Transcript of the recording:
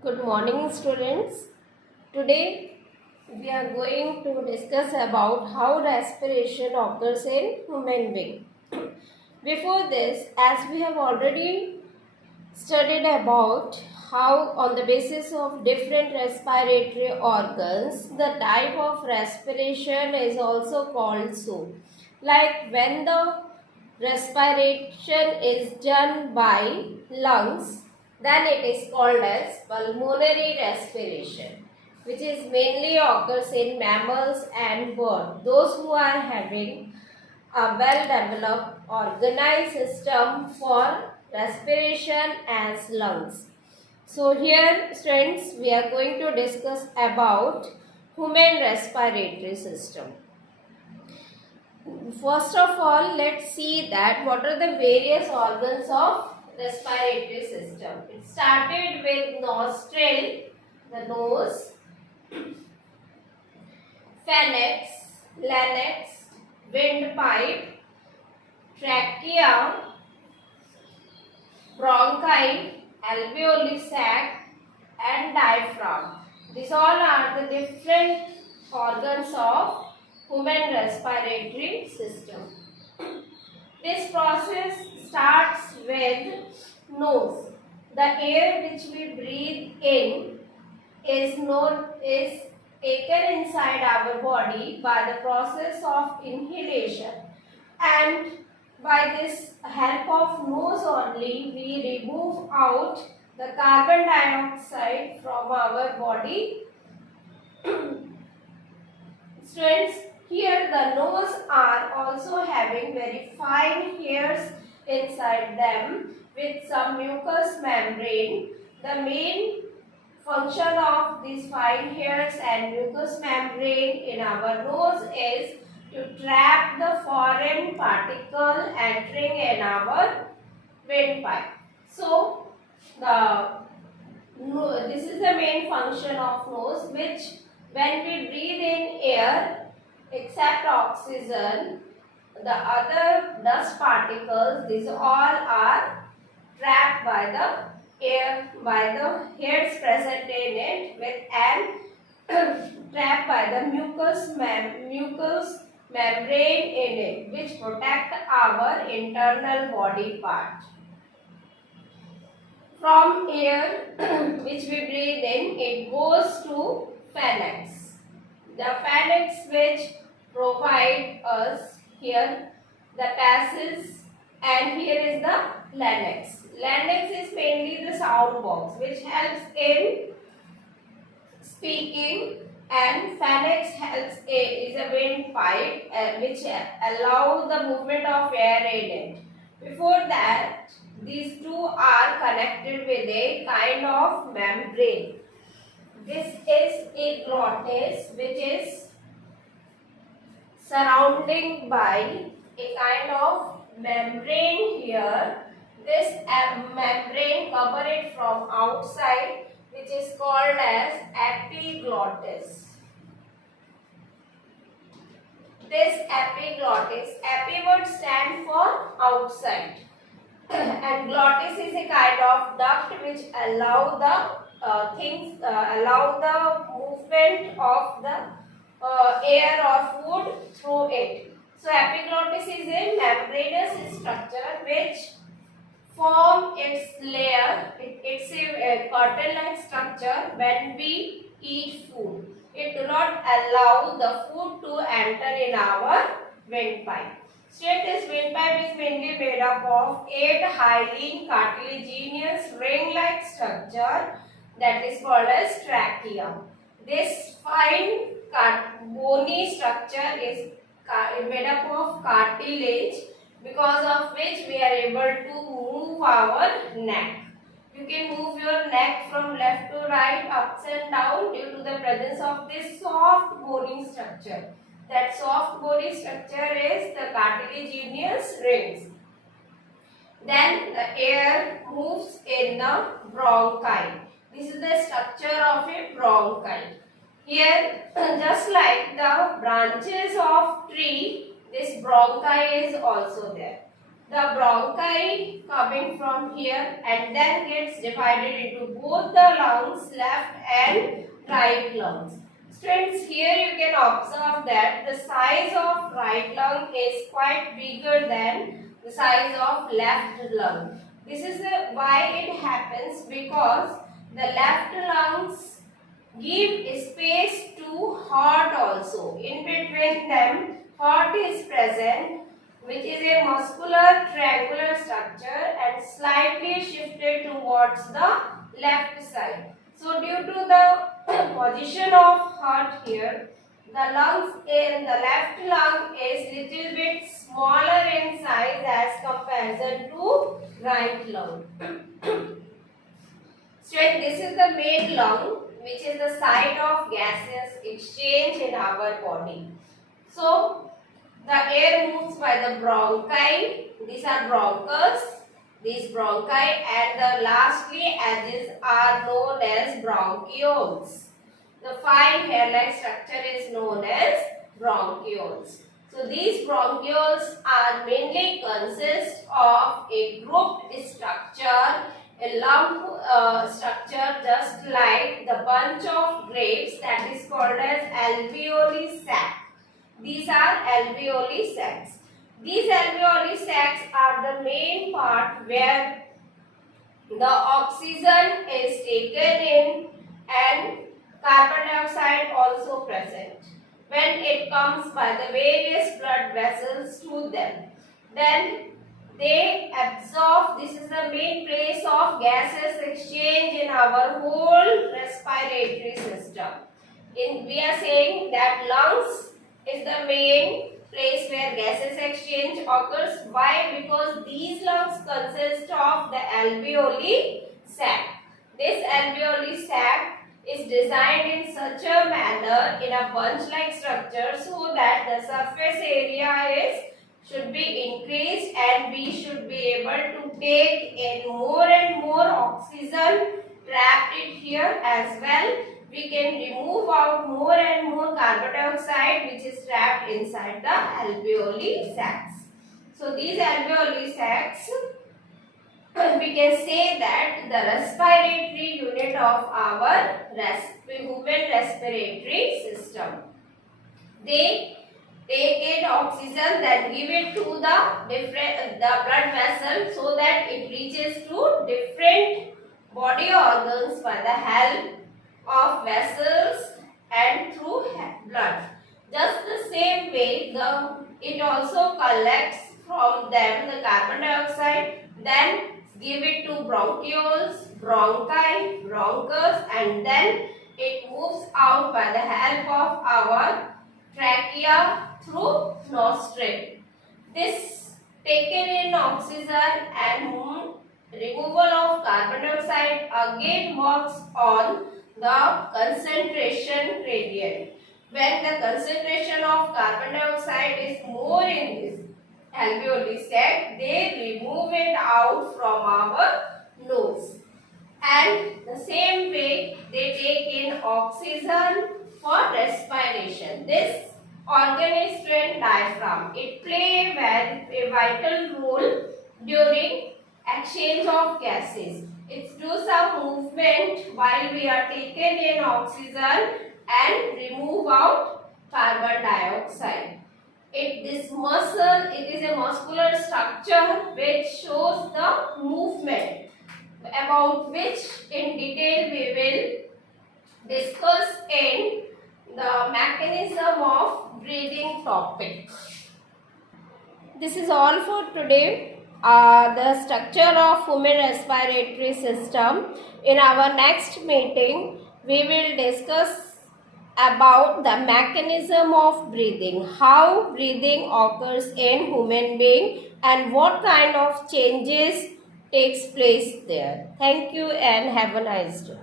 Good morning, students. Today we are going to discuss about how respiration occurs in human being. Before this, as we have already studied about how on the basis of different respiratory organs, the type of respiration is also called so. Like when the respiration is done by lungs, then it is called as pulmonary respiration, which is mainly occurs in mammals and birds, those who are having a well-developed organized system for respiration as lungs. So here students, we are going to discuss about human respiratory system. First of all, let's see that what are the various organs of respiratory system. It started with nostril, the nose, pharynx, larynx, windpipe, trachea, bronchi, alveoli sac and diaphragm. These all are the different organs of human respiratory system. This process starts with nose. The air which we breathe in is taken inside our body by the process of inhalation, and by this help of nose only we remove out the carbon dioxide from our body. Students, here the nose are also having very fine hairs inside them with some mucous membrane. The main function of these fine hairs and mucous membrane in our nose is to trap the foreign particle entering in our windpipe. So, this is the main function of nose, which when we breathe in air, except oxygen, the other dust particles, these all are trapped by the air, by the hairs present in it, and trapped by the mucous membrane in it, which protect our internal body part. From air which we breathe in, it goes to pharynx. The pharynx which provide us here the passage, and here is the larynx. Larynx is mainly the sound box which helps in speaking, and pharynx is a windpipe which allow the movement of air in it. Before that, these two are connected with a kind of membrane. This is a glottis which is surrounding by a kind of membrane here. This membrane cover it from outside, which is called as epiglottis. This epiglottis, epi word stand for outside and glottis is a kind of duct which allow the allow the movement of the air or food through it. So epiglottis is a membranous structure which form its layer. It's a curtain-like structure when we eat food. It do not allow the food to enter in our windpipe. So this windpipe is mainly made up of 8 hyaline cartilaginous ring-like structure that is called as trachea. This fine bony structure is made up of cartilage, because of which we are able to move our neck. You can move your neck from left to right, ups and down, due to the presence of this soft bony structure. That soft bony structure is the cartilaginous rings. Then the air moves in the bronchi. This is the structure of a bronchi. Here, just like the branches of tree, this bronchi is also there. the bronchi coming from here and then gets divided into both the lungs, left and right lungs. Students, here you can observe that the size of right lung is quite bigger than the size of left lung. This is why it happens, because the left lungs give space to heart also. In between them, heart is present, which is a muscular triangular structure and slightly shifted towards the left side. So due to the position of heart here, the lungs in the left lung is little bit smaller in size as comparison to right lung. So this is the main lung, which is the site of gases exchange in our body. So the air moves by the bronchi. These are bronchus, these bronchi, and the lastly edges are known as bronchioles. The fine hair-like structure is known as bronchioles. So these bronchioles are mainly consist of a grouped structure, a lump structure just like the bunch of grapes, that is called as alveoli sac. These are alveoli sacs. These alveoli sacs are the main part where the oxygen is taken in and carbon dioxide also present. When it comes by the various blood vessels to them, then they absorb. This is the main place of gases exchange in our whole respiratory system. We are saying that lungs is the main place where gases exchange occurs. Why? Because these lungs consist of the alveoli sac. This alveoli sac is designed in such a manner in a bunch-like structure so that the surface area should be increased and we should be able to take in more and more oxygen trapped in here as well. We can remove out more and more carbon dioxide which is trapped inside the alveoli sacs. So these alveoli sacs, we can say that the respiratory unit of our human respiratory system. They take in oxygen, then give it to the blood vessel so that it reaches to different body organs by the help of vessels and through blood. Just the same way, it also collects from them the carbon dioxide, then give it to bronchioles, bronchi, bronchus, and then it moves out by the help of our trachea through nostril. This taken in oxygen and removal of carbon dioxide again works on the concentration gradient. When the concentration of carbon dioxide is more in this alveoli sac, they remove it out from our nose. And the same way they take in oxygen for respiration. This organ is twin diaphragm. It plays a vital role during exchange of gases. It do some movement while we are taking in oxygen and remove out carbon dioxide. It is a muscular structure which shows the movement, about which in detail we will discuss in the mechanism of breathing topic. This is all for today. The structure of human respiratory system. In our next meeting, we will discuss about the mechanism of breathing, how breathing occurs in human being and what kind of changes takes place there. Thank you and have a nice day.